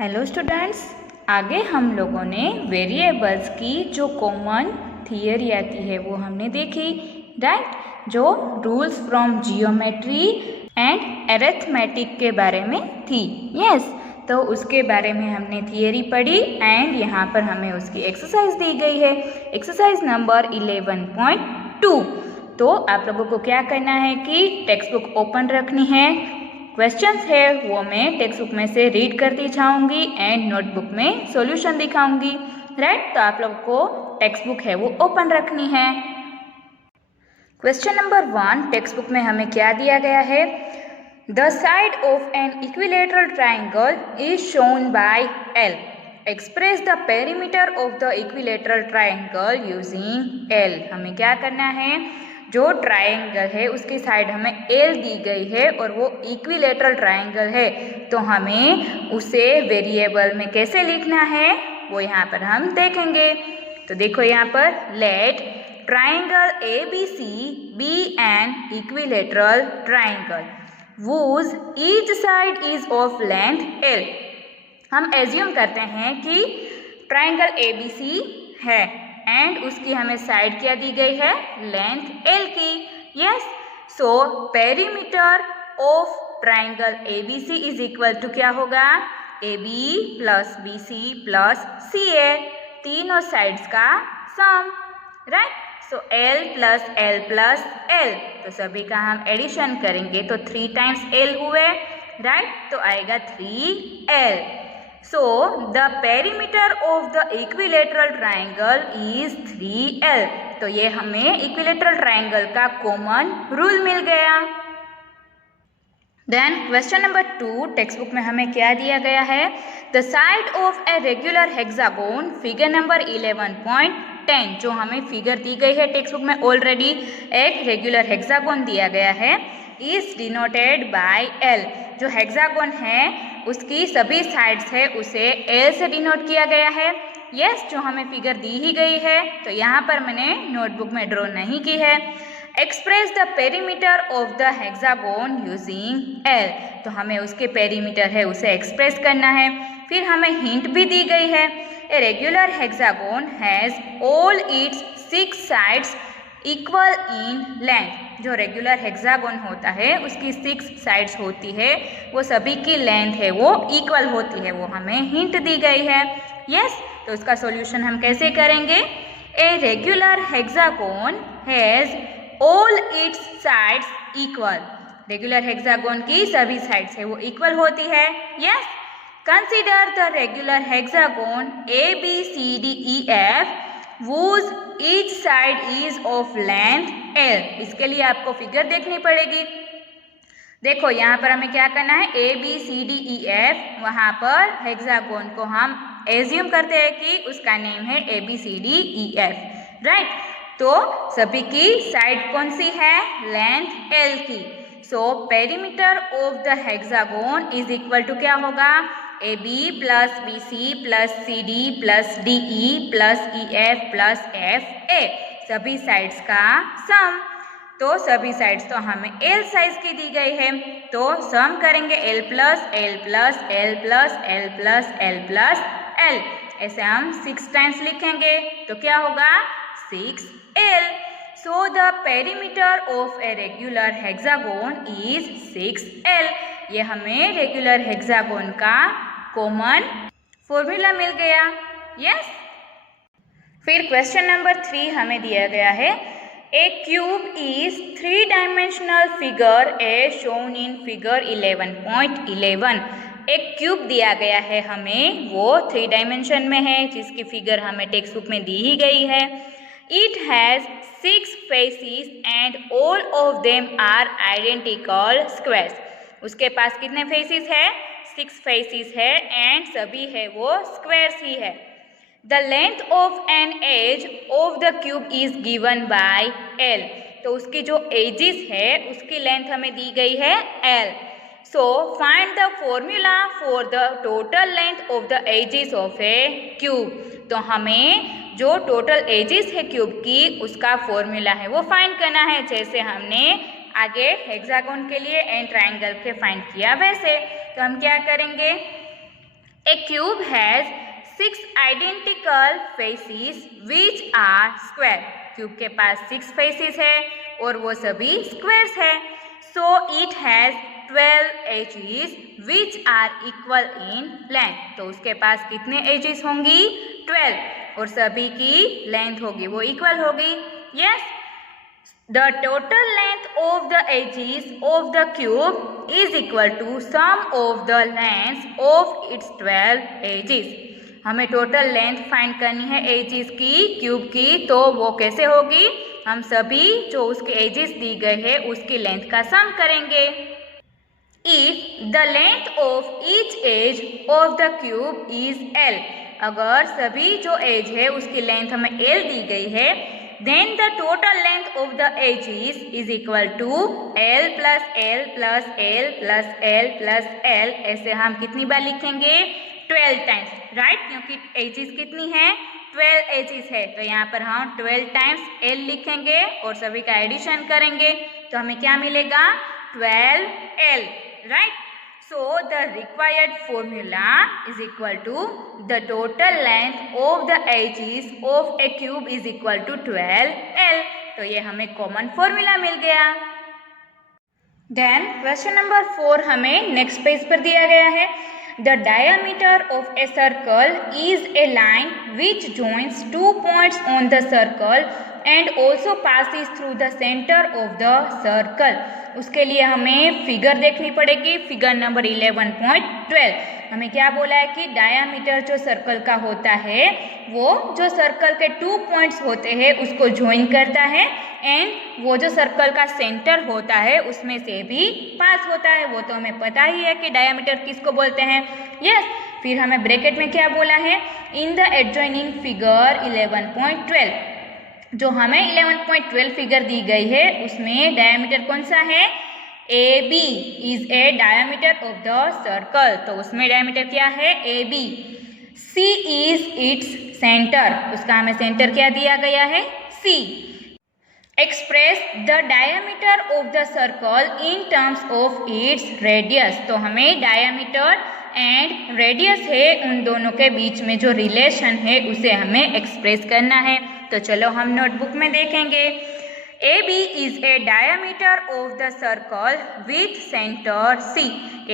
Hello students, आगे हम लोगों ने वेरिएबल्स की जो कॉमन थियरी आती है वो हमने देखी, राइट। जो rules from geometry and arithmetic के बारे में थी, यस। तो उसके बारे में हमने थियरी पढ़ी एंड यहाँ पर हमें उसकी एक्सरसाइज दी गई है, एक्सरसाइज नंबर 11.2। तो आप लोगों को क्या करना है कि टेक्स्ट बुक ओपन रखनी है, क्वेश्चंस है वो मैं टेक्स्ट बुक में से रीड करती जाऊंगी एंड नोटबुक में सॉल्यूशन दिखाऊंगी, राइट। तो आप लोगों को टेक्स्ट बुक है वो ओपन रखनी है। क्वेश्चन नंबर 1 टेक्स्ट बुक में हमें क्या दिया गया है, the side of an equilateral triangle is shown by L, express the perimeter of the equilateral triangle using L. हमें क्या करना है, जो ट्राइंगल है उसकी साइड हमें एल दी गई है और वो इक्विलेटरल ट्राइंगल है, तो हमें उसे वेरिएबल में कैसे लिखना है वो यहाँ पर हम देखेंगे। तो देखो यहाँ पर, let triangle ABC be an equilateral triangle whose each side is of length L। हम एज्यूम करते हैं कि ट्राइंगल ABC है एंड उसकी हमें साइड क्या दी गई है, लेंथ L की, yes. So perimeter of triangle ABC is equal to क्या होगा, AB plus BC plus CA, तीनों साइड्स का sum, right. So L plus L plus L, तो सभी का हम एडिशन करेंगे तो 3 टाइम्स L हुए, राइट। तो आएगा 3L। So the perimeter of the equilateral triangle is 3L। तो ये हमें इक्विलेटरल ट्राइंगल का कॉमन रूल मिल गया। Then question number 2 text book में हमें क्या दिया गया है, the side of a regular hexagon, figure number 11.10। जो हमें फिगर दी गई है टेक्स्ट बुक में ऑलरेडी एक रेगुलर हेक्सागोन दिया गया है, इज डिनोटेड बाय एल। जो हेक्सागोन है उसकी सभी साइड्स है उसे एल से डिनोट किया गया है, यस। जो हमें फिगर दी ही गई है तो यहाँ पर मैंने नोटबुक में ड्रॉ नहीं की है। Express the perimeter of the hexagon using L, तो हमें उसके पेरीमीटर है उसे एक्सप्रेस करना है। फिर हमें हिंट भी दी गई है, ए regular hexagon has all it's 6 sides equal in length. जो रेगुलर हेक्सागोन होता है उसकी 6 साइड्स होती है, वो सभी की लेंथ है वो इक्वल होती है, वो हमें हिंट दी गई है, यस। तो उसका सॉल्यूशन हम कैसे करेंगे, ए regular hexagon has all it's sides equal. Regular hexagon की सभी साइड्स है वो इक्वल होती है, yes. Consider the regular hexagon ABCDEF whose each side is of length L। इसके लिए आपको फिगर देखनी पड़ेगी। देखो यहाँ पर हमें क्या करना है, ABCDEF, वहाँ पर हेक्सागोन को हम एज्यूम करते हैं कि उसका नेम है ABCDEF, राइट। तो सभी की साइड कौन सी है, लेंथ L की। So perimeter of the hexagon is equal to क्या होगा, AB plus BC plus CD plus DE plus EF plus FA, सभी साइड्स का सम। तो सभी साइड्स तो हमें L साइज की दी गई है, तो सम करेंगे L plus L plus L plus L plus L plus L, ऐसे हम 6 टाइम्स लिखेंगे तो क्या होगा, 6L। So the perimeter of a regular hexagon is 6L। ये हमें रेगुलर हेक्सागोन का कॉमन फॉर्मूला मिल गया, यस। फिर क्वेश्चन नंबर 3 हमें दिया गया है, a cube is 3 dimensional figure a shown in figure 11.11। एक क्यूब दिया गया है हमें, वो 3 डायमेंशन में है, जिसकी फिगर हमें टेक्स्ट बुक में दी ही गई है। It has 6 faces and all of them are identical squares. उसके पास कितने फेसेस है, 6 फेसेस है एंड सभी है वो स्क्वायर्स ही है। The length of an edge of the cube is given by L. तो उसकी जो एजेस है उसकी लेंथ हमें दी गई है L। So find the formula for the total length of the edges of a cube. तो हमें जो टोटल एजेस है क्यूब की उसका फॉर्मूला है वो फाइंड करना है, जैसे हमने आगे हेक्सागोन के लिए एंड ट्राइंगल के फाइंड किया वैसे। तो हम क्या करेंगे, A cube has 6 identical faces which are square. Cube के पास 6 फेसेस है और वो सभी स्क्वायर्स है. So it has 12 edges which are equal in length. तो उसके पास कितने एजेस होंगी? 12. और सभी की लेंथ होगी वो इक्वल होगी. Yes. The total length of the edges of the cube is equal to sum of the lengths of its 12 edges. हमें टोटल लेंथ फाइंड करनी है एजेस की क्यूब की. तो वो कैसे होगी? हम सभी जो उसके एजेस दी गए है उसकी लेंथ का सम करेंगे. If the length of each edge of the cube is L, अगर सभी जो एज है उसकी लेंथ हमें L दी गई है, then the total length of the edges is equal to L plus L plus L plus L plus L. ऐसे हम कितनी बार लिखेंगे? 12 टाइम्स, राइट? क्योंकि एजेस कितनी है? 12 एजेस है. तो यहाँ पर हम 12 टाइम्स L लिखेंगे और सभी का एडिशन करेंगे तो हमें क्या मिलेगा? 12L, right? So the required formula is equal to the total length of the edges of a cube is equal to 12L. तो ये हमें कॉमन फॉर्मूला मिल गया. Then क्वेश्चन नंबर 4 हमें नेक्स्ट पेज पर दिया गया है. The diameter of a circle is a line which joins 2 points on the circle and also passes through the center of the circle. उसके लिए हमें फिगर देखनी पड़ेगी, फिगर नंबर 11.12. हमें क्या बोला है कि डायामीटर जो सर्कल का होता है वो जो सर्कल के 2 पॉइंट्स होते हैं उसको ज्वाइन करता है एंड वो जो सर्कल का सेंटर होता है उसमें से भी पास होता है. वो तो हमें पता ही है कि डायामीटर किसको बोलते हैं. यस. फिर हमें ब्रैकेट में क्या बोला है? In the adjoining figure 11.12. जो हमें 11.12 फिगर दी गई है उसमें डायमीटर कौन सा है? AB is a diameter of the circle. तो उसमें डायमीटर क्या है? AB. C is its centre. उसका हमें सेंटर क्या दिया गया है? C. Express the diameter of the circle in terms of its radius. तो हमें डायमीटर एंड रेडियस है उन दोनों के बीच में जो रिलेशन है उसे हमें एक्सप्रेस करना है. तो चलो हम नोटबुक में देखेंगे. AB is a diameter of the circle with centre C.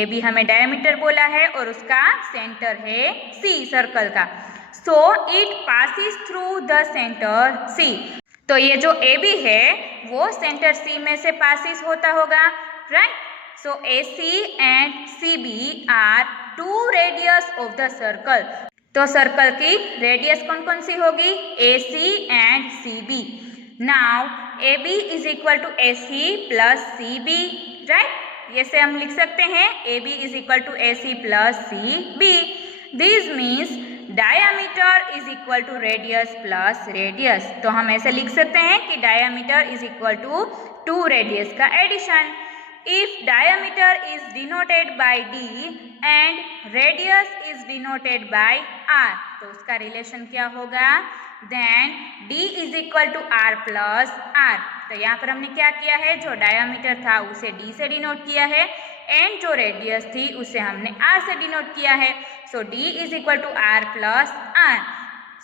AB हमें डायमीटर बोला है और उसका सेंटर है C सर्कल का. So it passes through the centre C. तो ये जो AB है वो सेंटर C में से पासिस होता होगा, right? So AC and CB are 2 radius of the circle. तो सर्कल की रेडियस कौन कौन सी होगी? AC and CB. Now AB is equal to AC plus CB, right? ये से हम लिख सकते हैं AB is equal to AC plus CB. This means diameter is equal to radius plus radius. तो हम ऐसे लिख सकते हैं कि diameter is equal to 2 radius का addition. If diameter is denoted by D and radius is denoted by R, तो उसका रिलेशन क्या होगा? Then D is equal to R plus R. तो यहाँ पर हमने क्या किया है? जो डायमीटर था उसे D से डिनोट किया है एंड जो रेडियस थी उसे हमने R से डिनोट किया है. सो D is equal to R plus R.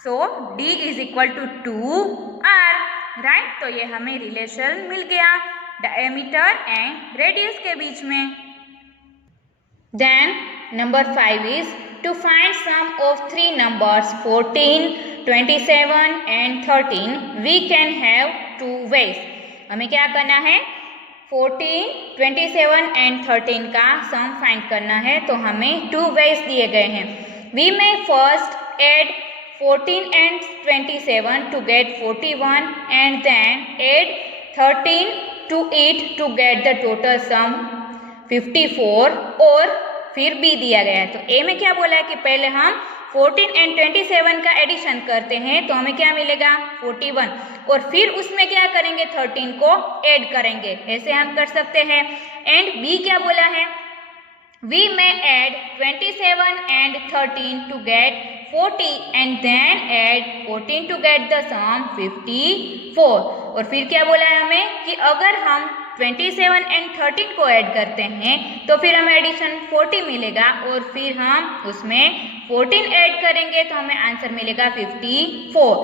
So D is equal to 2R, right? तो ये हमें रिलेशन मिल गया डायमीटर एंड रेडियस के बीच में. Then number 5 is to find sum of 3 numbers 14, 27 and 13. We can have 2 ways. हमें क्या करना है? 14, 27 एंड 13 का सम फाइंड करना है. तो हमें 2 वेज दिए गए हैं. We may first add 14 and 27 to get 41 and then add 13 to it to get the total sum 54. और फिर B दिया गया है. तो A में क्या बोला है कि पहले हम 14 and 27 का एडिशन करते हैं तो हमें क्या मिलेगा? 41. और फिर उसमें क्या करेंगे? 13 को ऐड करेंगे. ऐसे हम कर सकते हैं. एंड B क्या बोला है? We may add 27 and 13 to get 40 and then add 14 to get the sum 54। और फिर क्या बोला है हमें कि अगर हम 27 एंड 13 को ऐड करते हैं तो फिर हमें एडिशन 40 मिलेगा और फिर हम उसमें 14 ऐड करेंगे तो हमें आंसर मिलेगा 54।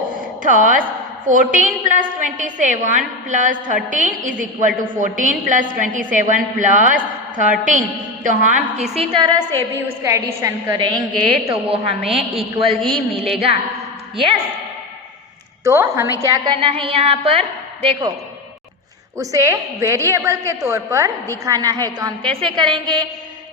Thus 14 plus 27 plus 13 is equal to 14 plus 27 plus 13। तो हम किसी तरह से भी उसका एडिशन करेंगे तो वो हमें इक्वल ही मिलेगा। यस, तो हमें क्या करना है यहाँ पर, देखो उसे वेरिएबल के तौर पर दिखाना है। तो हम कैसे करेंगे,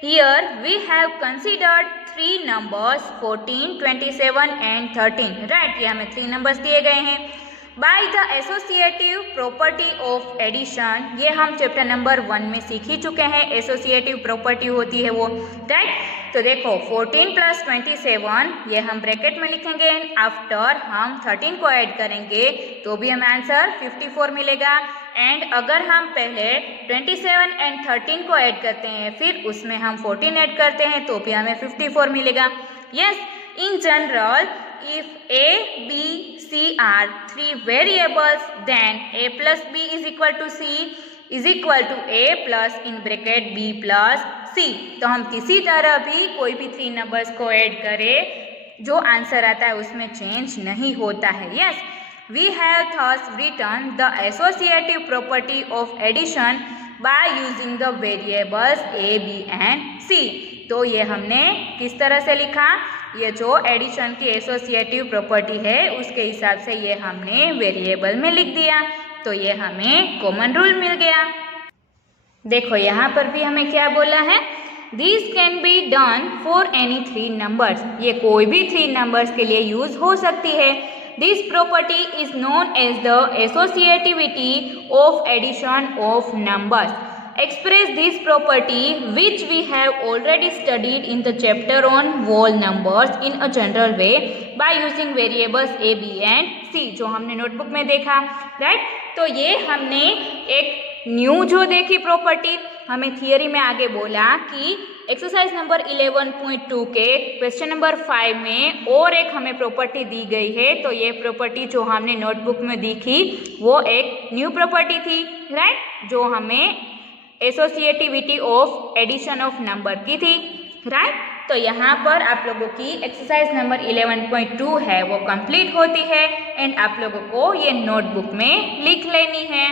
here we have considered 3 numbers 14, 27 and 13। Right, ये हमें 3 नंबर्स दिए गए हैं। By the associative property of addition, ये हम चैप्टर नंबर 1 में सीख ही चुके हैं, एसोसिएटिव प्रॉपर्टी होती है वो। राइट, तो देखो 14 प्लस 27 ये हम ब्रैकेट में लिखेंगे, आफ्टर हम 13 को ऐड करेंगे तो भी हमें आंसर 54 मिलेगा। एंड अगर हम पहले 27 एंड 13 को ऐड करते हैं फिर उसमें हम 14 ऐड करते हैं तो भी हमें 54 मिलेगा। Yes, in general if a, b, c are 3 variables then a plus b is equal to c is equal to a plus in bracket b plus c। तो हम किसी तरह भी कोई भी 3 नंबर्स को ऐड करें, जो आंसर आता है उसमें चेंज नहीं होता है। Yes, we have thus written the associative property of addition by using the variables a, b and c। तो ये हमने किस तरह से लिखा, ये जो एडिशन की एसोसिएटिव प्रॉपर्टी है उसके हिसाब से ये हमने वेरिएबल में लिख दिया, तो ये हमें कॉमन रूल मिल गया। देखो यहाँ पर भी हमें क्या बोला है, this can be done for any 3 numbers, ये कोई भी 3 नंबर्स के लिए यूज हो सकती है। This property is known as the associativity of addition of numbers. Express this property which we have already studied in the chapter on whole numbers in a general way by using variables a, b and c, जो हमने notebook में देखा। Right, तो ये हमने एक new जो देखी प्रॉपर्टी, हमें थियरी में आगे बोला कि एक्सरसाइज नंबर 11.2 के क्वेश्चन नंबर 5 में और एक हमें प्रॉपर्टी दी गई है, तो ये प्रॉपर्टी जो हमने नोटबुक में देखी वो एक न्यू प्रॉपर्टी थी। राइट, जो हमें associativity of addition of number की थी। राइट, तो यहाँ पर आप लोगों की एक्सरसाइज नंबर 11.2 है वो कंप्लीट होती है एंड आप लोगों को ये नोटबुक में लिख लेनी है।